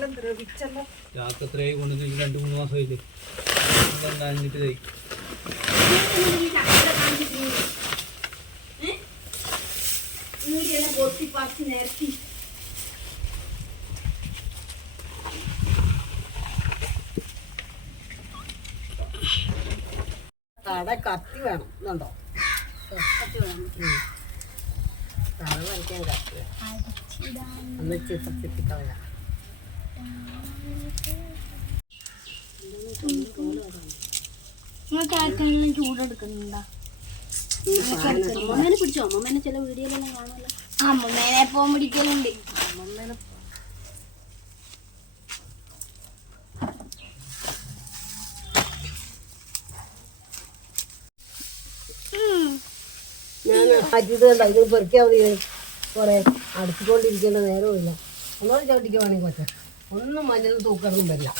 എല്ലാം ദ്രവിച്ചല്ലോ. രാത്രി എത്രയായി രണ്ട് മൂന്ന് മാസമായില്ലേ നനഞ്ഞിട്ട് ഇതായി. കട കത്തി വേണം തട കത്തി വേണം. തറ വരയ്ക്കാൻ കത്തി വേണം. ഒന്ന് ചിത്രത്തിക്കളയാം നിങ്ങൾക്ക് ആർക്കെങ്കിലും ചൂടെടുക്കുന്നുണ്ടോ അമ്മമ്മേനെ പിടിച്ചോ? അമ്മമ്മേനെ ചില വീഡിയോയിലെല്ലാം കാണുമല്ലോ. അമ്മമ്മേനെ എപ്പോഴും പിടിക്കലുണ്ട്. ഞാൻ മാറ്റിയത് കണ്ട? ഇത് പെറുക്കിയാൽ മതി. കുറെ അടച്ചുകൊണ്ടിരിക്കേണ്ട നേരമില്ല ഒന്നോട് ചവിട്ടിക്ക് വേണമെങ്കിൽ പറ്റും ഒന്നും മഞ്ഞൾ തൂക്കടന്നും വരില്ല.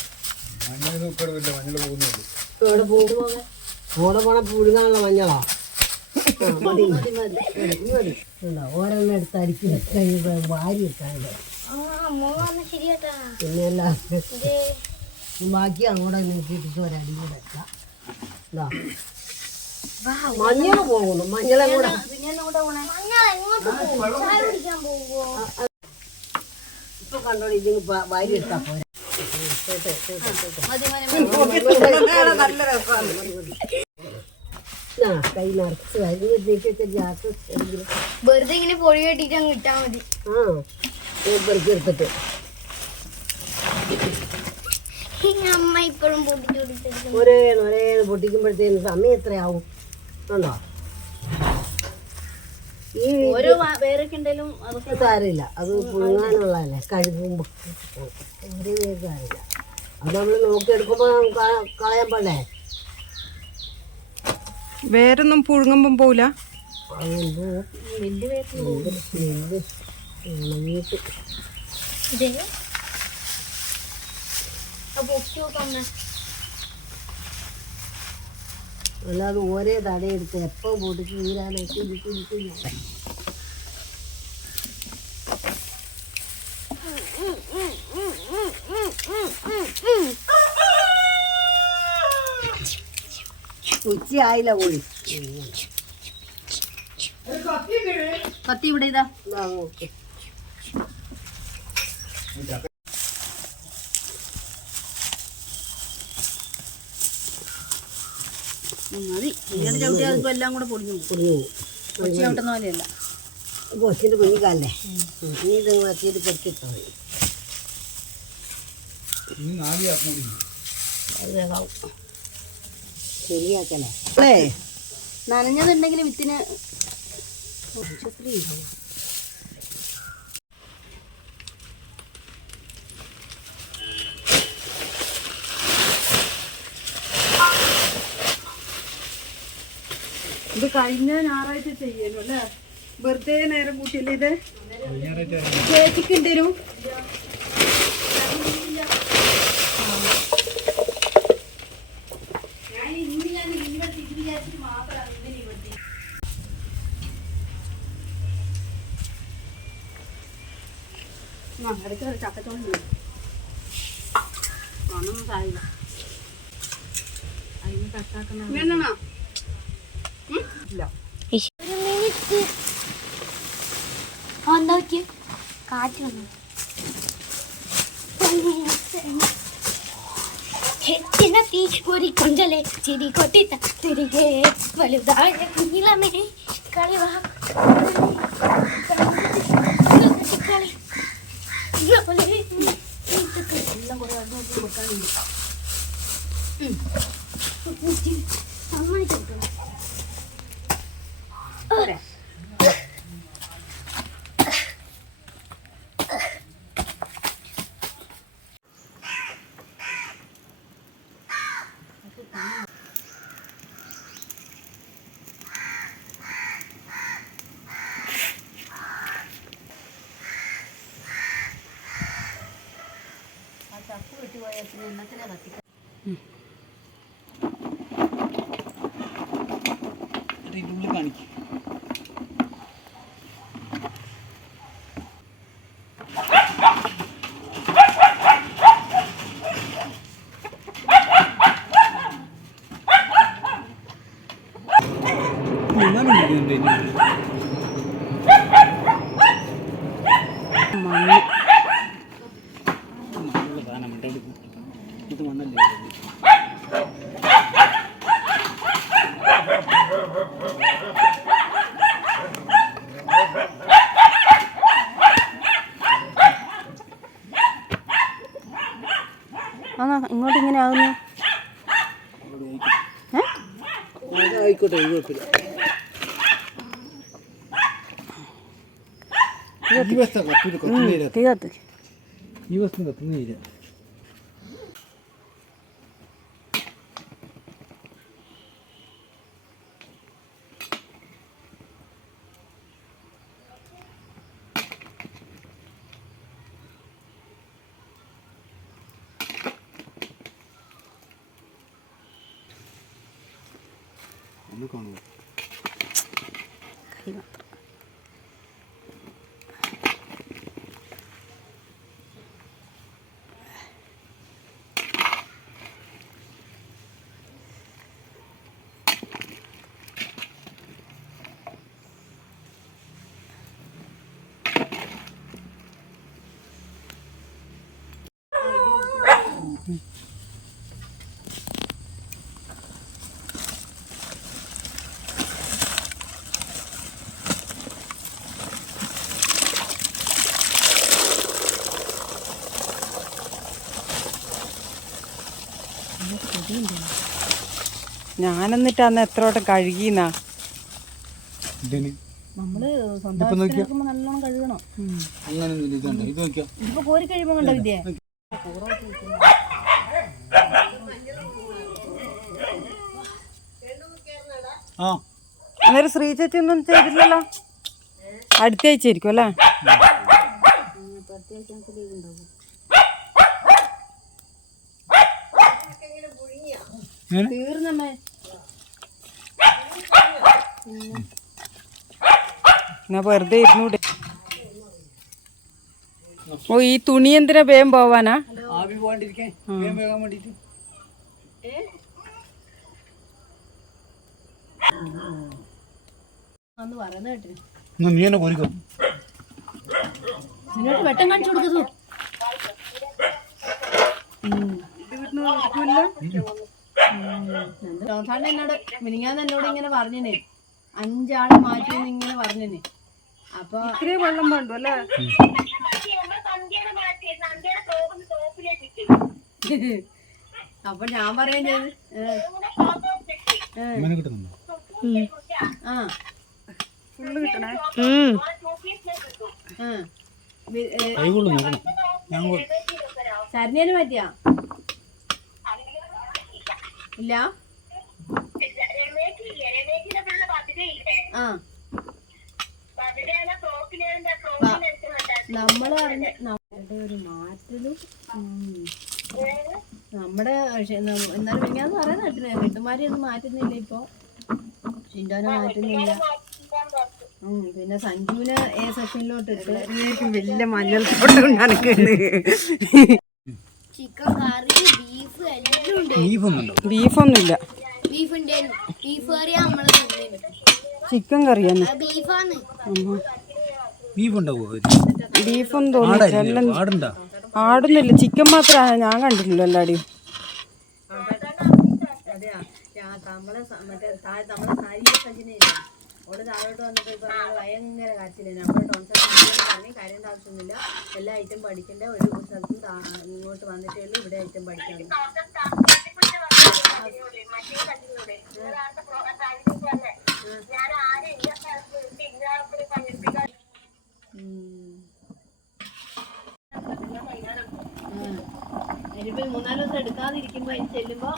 മഞ്ഞൾ നോക്കണമില്ല മഞ്ഞൾ പോകുന്നുള്ളൂ ഇവിടെ പോകും കൂടെ പോണ പുഴുങ്ങാനുള്ള മഞ്ഞളാ. മതി മതി മതി ഓരോന്നും എടുത്തായിരിക്കും. വാരി ശരിയാട്ടാ. പിന്നെ എല്ലാം ബാക്കി അങ്ങോട്ട് നീക്കിയിട്ട് ഒരടി കൂടെ വെക്കാം. ഇതാ. മഞ്ഞൾ പോകുന്നു. മഞ്ഞളെ കൂടെ പിന്നെ എങ്ങോട്ടാ പോണേ മഞ്ഞൾ എങ്ങോട്ട് പോകും ചായ കുടിക്കാൻ പോവോ ഇപ്പൊ കണ്ടോളി ഇതിന് പ- വാരി എടുത്താ പോരെ. കേട്ടോ, കേട്ടോ, കേട്ടോ. മതി മതി നല്ല രസമാണ് ആ കൈ നിറച്ച് വരുന്നതിനൊക്കെ ജാക്ക് എങ്കിലും വെറുതെ ഇങ്ങനെ പൊടി കെട്ടിട്ട് അങ്ങ് ഇട്ടാ മതി. ആ എടുത്തിട്ട്. അമ്മ ഇപ്പോഴും പൊട്ടിച്ചു ഒരേ ഒരേ പൊട്ടിക്കുമ്പോഴത്തേന് സമയം എത്രയാവും? ഉണ്ടോ? ഈ ഓരോ ഉണ്ടെങ്കിലും അതൊക്കെ സാരമില്ല അത് പുഴുങ്ങാനുള്ളതല്ലേ. കഴുകുമ്പോൾ ഒരു സാരമില്ല അത് നമ്മൾ നോക്കിയെടുക്കുമ്പോൾ കളയാൻ പാടേ. വേരൊന്നും പുഴുങ്ങുമ്പം പോവില്ല? ഉണങ്ങിയിട്ട്. അപ്പൊ അല്ലാതെ ഒരേ തടയെടുത്ത് എപ്പോൾ പൊടിച്ച് വീരാനായിട്ട് കുഞ്ഞി കുഞ്ഞി ഉച്ചയായില്ല പോയി. കത്തി ഇവിടെ ഇതാ. ഇതാ മതി. ഇങ്ങനെ ചവിട്ടിയാൽ ഇപ്പൊ എല്ലാം കൂടെ പൊടിഞ്ഞു പോകും. കുഞ്ഞു കൊച്ചി ചവിട്ടുന്ന പോലെയല്ല. കൊച്ചിന്റെ കുഞ്ഞിക്കാലേ ഇനി ഇത് അത് വേഗാവും ശരിയാക്കലേ നനഞ്ഞതുണ്ടെങ്കിൽ വിത്തിന് ഇത് കഴിഞ്ഞ ഞായറാഴ്ച ചെയ്യണോ അല്ലേ? വെറുതെ നേരം കൂട്ടിയല്ലേ ഇത്? ചേച്ചിക്ക് എന്തേലും ഇടയ്ക്ക് ഒരു ചക്കച്ചോണ്ട് മണ്ണൊന്നും സാരില്ല. അതിന് കട്ടാക്കുന്ന വേണോ ഇല്ല ഒരു മിനിറ്റ് ആ, എന്താ പറ്റിയ കാറ്റ് വന്നു ಹೆಚ್ಚಿನ തീ ഒരു കൊഞ്ചലെ ചിരി കൊട്ടിത്ത തിരികെ വലുതായ കുഞ്ഞിലമേ കളിവാ കളി ആ ചപ്പ് വിട്ടുപോയാൽ എണ്ണത്തിനെ കത്തിക്ക. ഉള്ളിൽ കാണിക്കും സാധനം. ഇത് വന്നല്ലേ? ആണോ? ഇങ്ങോട്ട് ഇങ്ങനെ ആകുന്നു ആയിക്കോട്ടെ കുഴപ്പമില്ല. ഈ വസ്തു കത്തുന്നില്ല തീ കത്ത്. ഈ വസ്തു കത്തുന്നില്ല ഒന്ന് കാണുക കൈ മാത്രം ഞാനെന്നിട്ട് അന്ന് എത്ര വട്ടം കഴുകിന്നാ നമ്മൾ സ്വന്തം നല്ലോണം കഴുകണം. ഇതിപ്പോ കോരി കഴിയുമ്പോ കണ്ടോ വിദ്യ? ആ. അന്നേരം ശ്രീ ചേച്ചി ഒന്നും ചെയ്തില്ലല്ലോ? അടുത്ത ആഴ്ച ആയിരിക്കും അല്ലേ ഇങ്ങനെ തീർന്നമ്മേ എന്നാ വെറുതെ ഇരുന്നൂടെ. ഓ ഈ തുണി എന്തിനാ വേഗം പോവാനാ? നീ എന്നെ കോരിക്കോ? വെട്ടം കാണിച്ചു കൊടുക്കുന്നു ജോസാണ് എന്നോട് മിനിങ്ങാന്ന് എന്നോട് ഇങ്ങനെ പറഞ്ഞേ അഞ്ചാളെ മാറ്റി ഇങ്ങനെ പറഞ്ഞേ അപ്പൊ ഇത്രയും വെള്ളം വേണ്ടു അല്ലേ? അപ്പൊ ഞാൻ പറയാൻ ചെയ്ത് ആ. ഫുള്ള് കിട്ടണേ? ശരണ്യന് പറ്റിയാ ഇല്ല? ആ. നമ്മൾ നമ്മളുടെ ഒരു മാറ്റലും. നമ്മുടെ എന്നാലും മിനിഞ്ഞാന്ന് പറയാൻ കേട്ടിനെ വീട്ടുമാരി ഒന്നും മാറ്റുന്നില്ല ഇപ്പൊ. ഷിൻഡോനെ മാറ്റുന്നില്ല. പിന്നെ സഞ്ജുവിന് എ സെക്ഷനിലോട്ട് ഇട്ട്. വലിയ മഞ്ഞൾ ചിക്കൻ കറി ബീഫൊന്നുമില്ല. കറി ചിക്കൻ കറിയാണ് അത് ബീഫ് ബീഫൊന്നും ആടുന്നില്ല ചിക്കൻ മാത്രമാണ് ഞാൻ കണ്ടിട്ടില്ല എല്ലാടിയും. താഴെ നമ്മളെ സാരിയെ സജിനയില്ലേ ഓൾ താഴോട്ട് വന്നിട്ട് ഇപ്പോൾ ഭയങ്കര കാച്ചിലാണ് നമ്മൾ ടോൺസൺ പറഞ്ഞു കാര്യന്റെ ആവശ്യമൊന്നുമില്ല എല്ലാ ഐറ്റം പഠിക്കണ്ട. ഒരു സ്ഥലത്തും ഇങ്ങോട്ട് വന്നിട്ടേ ഉള്ളൂ. ഇവിടെ ഐറ്റം പഠിക്കാം മൂന്നാൽ ദിവസം എടുക്കാതിരിക്കുമ്പോ ചെല്ലുമ്പോൾ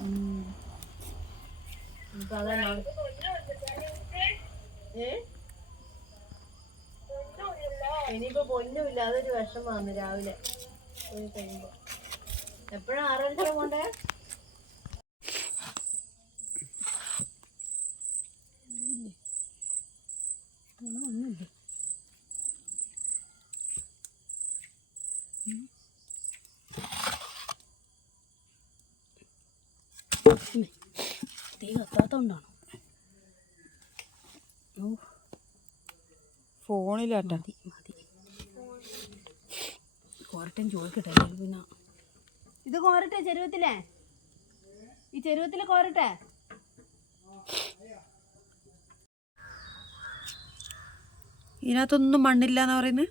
ഉം. ഇനിയിപ്പോ പൊന്നുമില്ല അതൊരു വിഷമാണ് രാവിലെ. കഴിയുമ്പോ. എപ്പോഴാ ആറരയ്ക്ക് പോണ്ടേ? തീ കത്താത്തോണ്ടാണ്. ഫോണിലാട്ടാ. മതി മതി. കോരട്ടൻ ചോദിക്കട്ടെ പിന്നെ ഇത് കോരട്ടെ ചെരുവത്തിലെ? ഈ ചെരുവത്തിൽ കോരട്ടെ? ഇതിനകത്തൊന്നും മണ്ണില്ല എന്ന് പറയുന്നത്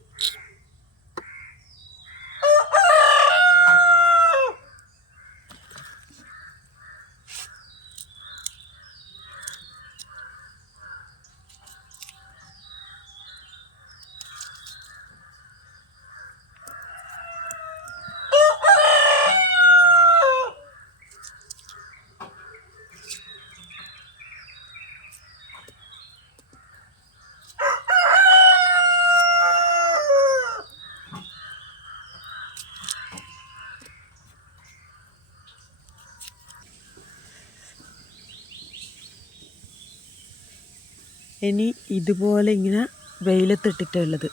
ഇനി ഇതുപോലെ ഇങ്ങനെ വെയിലത്തിട്ടിട്ടുള്ളത്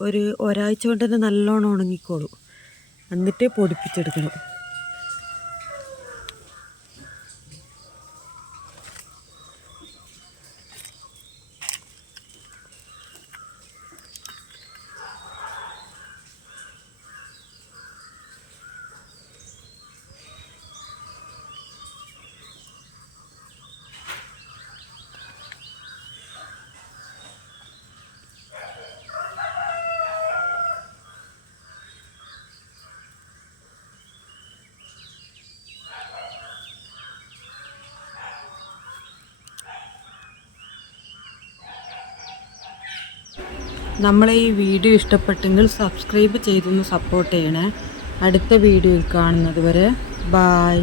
ഒരു ഒരാഴ്ച കൊണ്ട് തന്നെ നല്ലോണം ഉണങ്ങിക്കോളും. എന്നിട്ട് പൊടിപ്പിച്ചെടുക്കണം. നമ്മളെ ഈ വീഡിയോ ഇഷ്ടപ്പെട്ടെങ്കിൽ സബ്സ്ക്രൈബ് ചെയ്തൊന്ന് സപ്പോർട്ട് ചെയ്യണേ. അടുത്ത വീഡിയോയിൽ കാണുന്നത് വരെ ബായ്